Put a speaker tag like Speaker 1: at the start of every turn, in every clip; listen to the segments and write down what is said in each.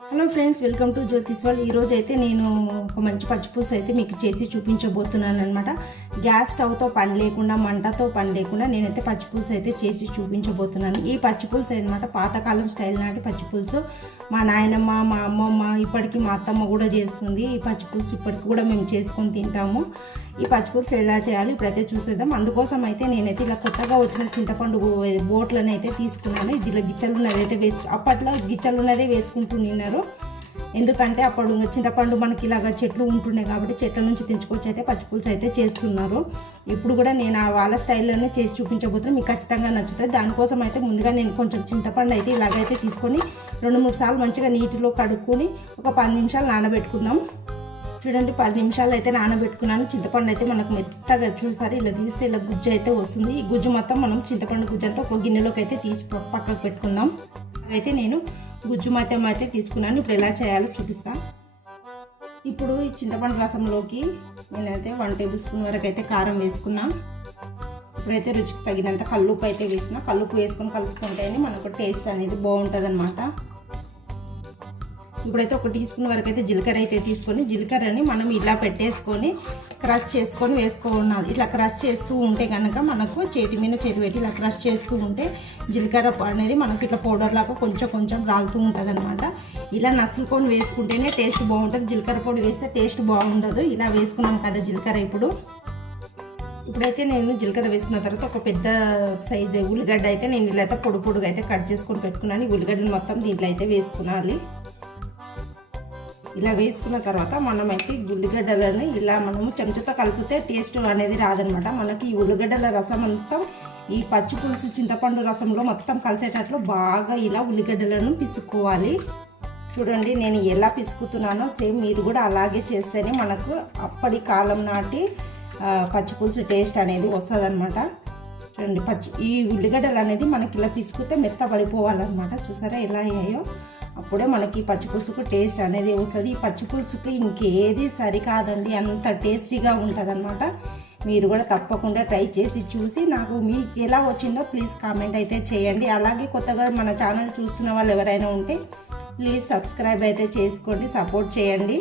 Speaker 1: Hello friends welcome to జ్యోతిష్ వాళ్ళు ఈరోజు అయితే నేను ఒక మంచి పచ్చిపులుసు అయితే మీకు చేసి చూపించబోతున్నాను అనమాట గ్యాస్ స్టవ్తో పని లేకుండా మంటతో పని లేకుండా నేనైతే పచ్చిపులుసు అయితే చేసి చూపించబోతున్నాను. ఈ పచ్చిపులుసు అనమాట పాతకాలం స్టైల్ నాటి పచ్చిపులుసు మా నాయనమ్మ మా అమ్మమ్మ ఇప్పటికీ మా అత్తమ్మ కూడా చేస్తుంది. ఈ పచ్చిపులుసు ఇప్పటికి కూడా మేము చేసుకొని తింటాము. ఈ పచ్చిపులుసు ఎలా చేయాలి ఇప్పుడైతే చూసేద్దాం. అందుకోసం అయితే నేనైతే ఇలా కొత్తగా వచ్చిన చింతపండు బోట్లను అయితే తీసుకున్నాను. ఇదిలో గిచ్చలు ఉన్నది అయితే వేసు అప్పట్లో గిచ్చలు ఉన్నదే వేసుకుంటూ నిన్నారు. ఎందుకంటే అప్పుడు ఇంకా చింతపండు మనకి ఇలాగ చెట్లు ఉంటుండే కాబట్టి చెట్ల నుంచి తెంచుకొచ్చి అయితే పచ్చిపులుసు అయితే చేస్తున్నారు. ఇప్పుడు కూడా నేను ఆ వాళ్ళ స్టైల్లోనే చేసి చూపించబోతున్నాను మీకు ఖచ్చితంగా నచ్చుతుంది. దానికోసం అయితే ముందుగా నేను కొంచెం చింతపండు అయితే ఇలాగైతే తీసుకొని రెండు మూడు సార్లు మంచిగా నీటిలో కడుక్కొని ఒక పది నిమిషాలు నానబెట్టుకుందాం. చూడండి పది నిమిషాలు అయితే నానబెట్టుకున్నాను. చింతపండు అయితే మనకు మెత్తగా చూసారు. ఇలా తీస్తే ఇలా గుజ్జు అయితే వస్తుంది. ఈ గుజ్జు మొత్తం మనం చింతపండు గుజ్జు అంతా ఒక గిన్నెలోకి అయితే తీసి పక్కకు పెట్టుకుందాం. అయితే నేను గుజ్జు మాత్రం అయితే తీసుకున్నాను. ఇప్పుడు ఎలా చేయాలో చూపిస్తాను ఇప్పుడు ఈ చింతపండు రసంలోకి నేనైతే వన్ టేబుల్ స్పూన్ వరకు అయితే కారం వేసుకున్నా. ఇప్పుడైతే రుచికి తగినంత కల్లుప్పు అయితే వేసిన. కల్లుప్పు వేసుకొని కలుపుకుంటేనే మనకు టేస్ట్ అనేది బాగుంటుంది అనమాట ఇప్పుడైతే ఒక టీ స్పూన్ వరకు అయితే జీలకర్ర అయితే తీసుకొని జీలకర్రని మనం ఇలా పెట్టేసుకొని క్రష్ చేసుకొని వేసుకోవాలి ఇట్లా క్రష్ చేస్తూ ఉంటే కనుక మనకు చేతి మీద చేతి పెట్టి ఇలా క్రష్ చేస్తూ ఉంటే జీలకర్ర అనేది మనకి ఇట్లా పౌడర్ లాగా కొంచెం కొంచెం రాలుతూ ఉంటుంది అనమాట ఇలా నసులుకొని వేసుకుంటేనే టేస్ట్ బాగుంటుంది. జీలకర్ర పొడి వేస్తే టేస్ట్ బాగుండదు. ఇలా వేసుకున్నాం కదా జీలకర్ర ఇప్పుడు. ఇప్పుడైతే నేను జీలకర్ర వేసుకున్న తర్వాత ఒక పెద్ద సైజు ఉల్లిగడ్డ అయితే నేను ఇలా అయితే పొడి పొడుగా అయితే కట్ చేసుకొని పెట్టుకున్నాను. ఈ మొత్తం దీంట్లో అయితే వేసుకోవాలి. ఇలా వేసుకున్న తర్వాత మనమైతే ఉల్లిగడ్డలను ఉల్లిగడ్డలని ఇలా మనము చెంచాతో కలిపితే టేస్ట్ అనేది రాదనమాట. మనకి ఈ ఉల్లిగడ్డల రసం అంతా ఈ పచ్చి పులుసు చింతపండు రసంలో మొత్తం కలిసేటట్లు బాగా ఇలా ఉల్లిగడ్డలను పిసుకోవాలి చూడండి నేను ఎలా పిసుకుతున్నానో సేమ్ మీరు కూడా అలాగే చేస్తేనే మనకు అప్పటి కాలం నాటి పచ్చి పులుసు టేస్ట్ అనేది వస్తుంది చూడండి పచ్చి ఈ ఉల్లిగడ్డలు అనేది మనకి ఇలా పిసుకుతే మెత్త పడిపోవాలన్నమాట చూసారా ఎలా అయ్యాయో? అప్పుడే మనకి పచ్చిపులుసుకు టేస్ట్ అనేది వస్తుంది. ఈ పచ్చిపులుసుకు ఇంకేది సరికాదండి. అంత టేస్టీగా ఉంటుంది మీరు కూడా తప్పకుండా ట్రై చేసి చూసి నాకు మీకు ఎలా వచ్చిందో ప్లీజ్ కామెంట్ అయితే చేయండి. అలాగే కొత్తగా మన ఛానల్ చూస్తున్న వాళ్ళు ఎవరైనా ఉంటే ప్లీజ్ సబ్స్క్రైబ్ అయితే చేసుకోండి సపోర్ట్ చేయండి.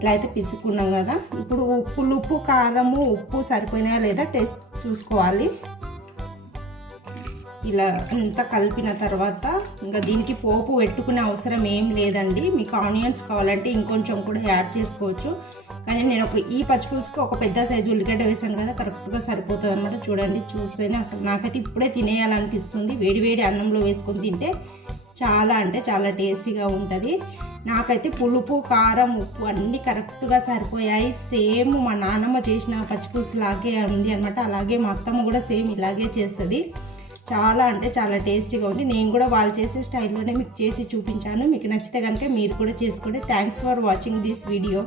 Speaker 1: ఇలా అయితే పిసుకున్నాం కదా. ఇప్పుడు ఉప్పు ఉప్పు కారము ఉప్పు సరిపోయినాయా లేదా టేస్ట్ చూసుకోవాలి. ఇలా అంతా కలిపిన తర్వాత ఇంకా దీనికి పోపు పెట్టుకునే అవసరం ఏం లేదండి. మీకు ఆనియన్స్ కావాలంటే ఇంకొంచెం కూడా యాడ్ చేసుకోవచ్చు. కానీ నేను ఒక ఈ పచ్చిపులుసుకు ఒక పెద్ద సైజు ఉల్లిగడ్డ వేసాను కదా కరెక్ట్గా సరిపోతుంది అనమాట చూడండి చూస్తేనే అసలు నాకైతే ఇప్పుడే తినేయాలనిపిస్తుంది. వేడివేడి అన్నంలో వేసుకొని తింటే చాలా అంటే చాలా టేస్టీగా ఉంటుంది. నాకైతే పులుపు కారం ఉప్పు అన్నీ కరెక్ట్గా సరిపోయాయి. సేమ్ మా నాన్నమ్మ చేసిన పచ్చిపులుసు లాగే ఉంది అనమాట అలాగే మా అత్తమ్మ కూడా సేమ్ ఇలాగే చేస్తుంది. చాలా అంటే చాలా టేస్టీగా ఉంది. నేను కూడా వాళ్ళు చేసే స్టైల్లోనే మీకు చేసి చూపించాను. మీకు నచ్చితే కనుక మీరు కూడా చేసుకోండి. Thanks for watching this video